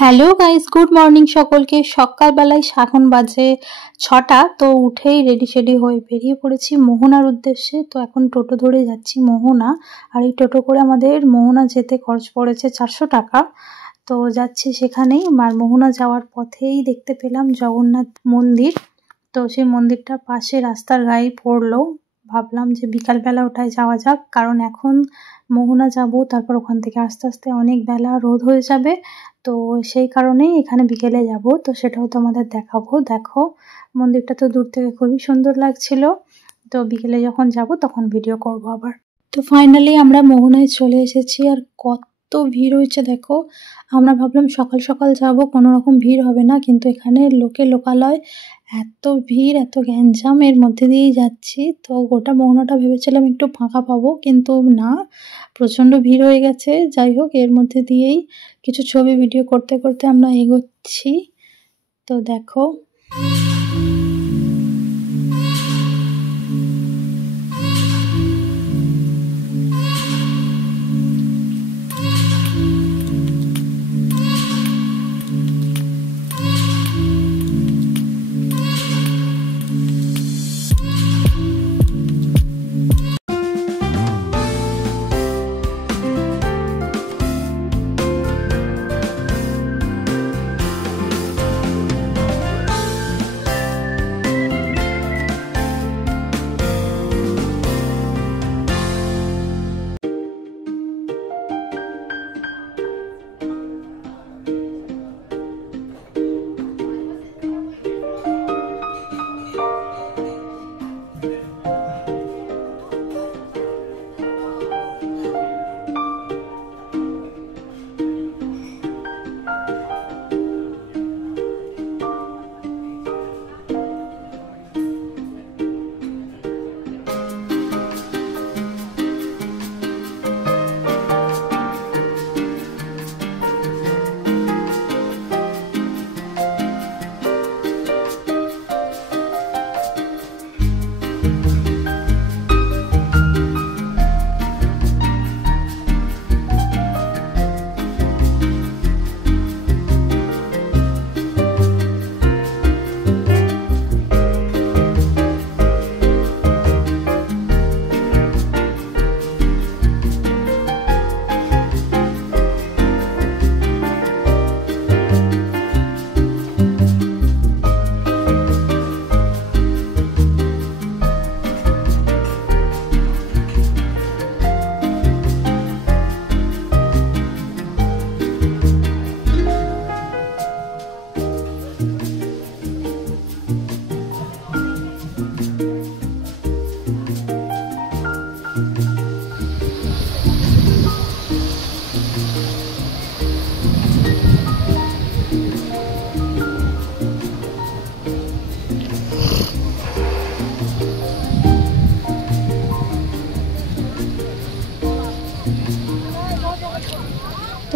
Hello guys, good morning সকলকে। সকালবেলায় এখন বাজে ৬টা। তো উঠেই রেডি সেডি হয়ে বেরিয়ে পড়েছি মোহনার উদ্দেশ্যে। তো এখন টোটো ধরে যাচ্ছি মোহনা। আর এই টোটো করে আমাদের মোহনা যেতে খরচ পড়েছে ৪০০ টাকা। তো যাচ্ছি সেখানেই। আর মোহনা যাওয়ার পথেই দেখতে পেলাম জগন্নাথ মন্দির। তো সেই মন্দিরটা পাশে রাস্তার গায়ে পড়লো। ভাবলাম যে বিকালবেলা ওটায় যাওয়া যাক, কারণ এখন মোহনা যাব, তারপর ওখান থেকে আস্তে আস্তে অনেক বেলা রোদ হয়ে যাবে। তো সেই কারণেই এখানে বিকেলে যাব। তো সেটাও তোমাদের দেখাবো। দেখো, মন্দিরটা তো দূর থেকে খুবই সুন্দর লাগছিল। তো বিকেলে যখন যাব তখন ভিডিও করব আবার। তো ফাইনালি আমরা মোহনায় চলে এসেছি। আর কত ভিড় হয়েছে দেখো। আমরা ভাবলাম সকাল সকাল যাব, কোনো রকম ভিড় হবে না, কিন্তু এখানে লোকালয় এত ভিড়, এত গ্যাঞ্জাম, এর মধ্যে দিয়েই যাচ্ছি। তো গোটা মোহনাটা ভেবেছিলাম একটু ফাঁকা পাবো, কিন্তু না, প্রচণ্ড ভিড় হয়ে গেছে। যাই হোক, এর মধ্যে দিয়েই কিছু ছবি ভিডিও করতে করতে আমরা এগোচ্ছি। তো দেখো,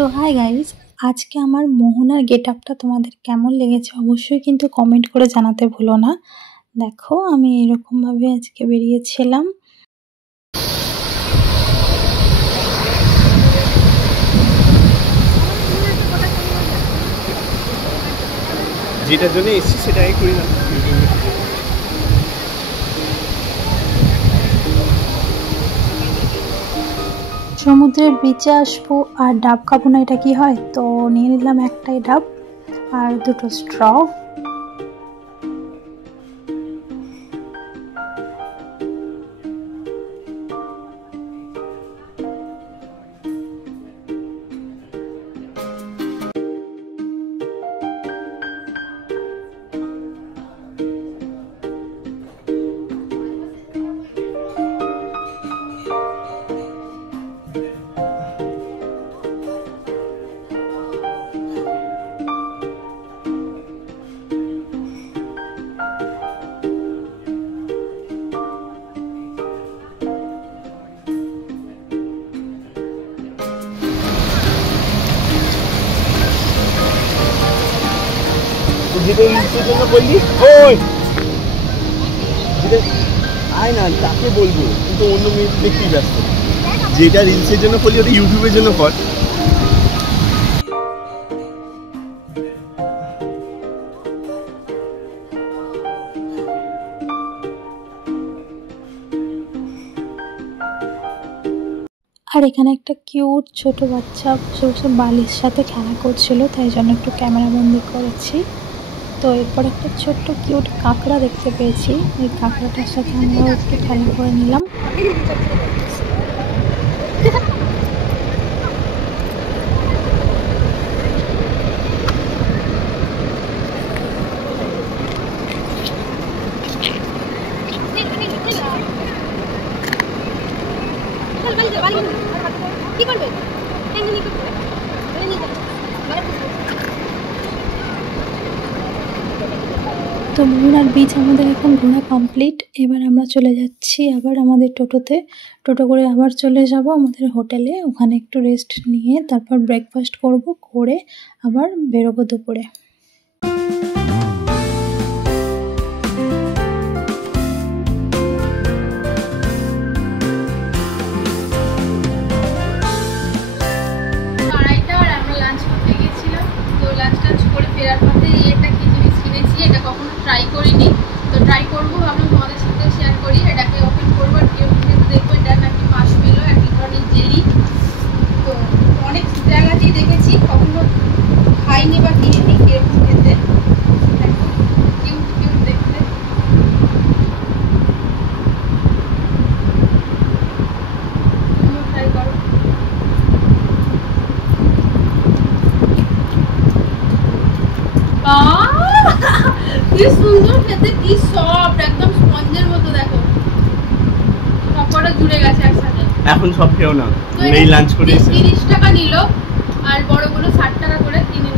তো হাই গাইস, আজকে আমার মোহনার গেট আপটা তোমাদের কেমন লেগেছে অবশ্যই কিন্তু কমেন্ট করে জানাতে ভুলো না। দেখো, আমি এরকমভাবে আজকে বেরিয়েছিলাম। যেটার জন্য এসেছি সেটাই করি না। সমুদ্রের বিচে আসবো আর ডাব খাবো না, এটা কি হয়? তো নিয়ে নিলাম একটাই ডাব আর দুটো স্ট্র। যেটা রিলসের জন্য বললি, ওই আয় না, তাকে বলবো, কিন্তু অন্য মেয়ে দেখতেই ব্যস্ত। যেটা রিলসের জন্য করলি ওটা ইউটিউবের জন্য কর। আর এখানে একটা কিউট ছোট বাচ্চা বসে বসে বালির সাথে খেলা করছিল, তাই জন্য একটু ক্যামেরা বন্দি করেছি। তো এরপর একটা ছোট্ট কিউট কাঁকড়া দেখতে পেয়েছি, এই কাঁকড়াটার সাথে আমরাও একটু খেলা করে নিলাম। তো মোহনার বিচ আমাদের এখন ঘোরা কমপ্লিট। এবার আমরা চলে যাচ্ছি আবার আমাদের টোটোতে। টোটো করে আবার চলে যাব আমাদের হোটেলে, ওখানে একটু রেস্ট নিয়ে তারপর ব্রেকফাস্ট করব, করে আবার বেরোবো দুপুরে। ফেরার পথে এটা কি জিনিস কিনেছি, এটা কখনো ট্রাই করিনি, তো ট্রাই করবো, ভাবলাম তোমাদের সাথে শেয়ার করি। এটাকে ওপেন করবো আর কি দেখবো, এটা নাকি মাশমেলো, এক ধরনের জেলি। তো অনেক জায়গাতেই দেখেছি, কখনো খাইনি বা কিনিনি, কিরকম খেতে, কিউট কিউট দেখতে। ট্রাই করো। কি সুন্দর খেতে, কি সফট, একদম স্পঞ্জের মতো। দেখো সবকটা জুড়ে গেছে একসাথে। এখন সব খেও না, এই লাঞ্চ করে 30 টাকা নিল, আর বড়গুলো 60 টাকা করে কিনে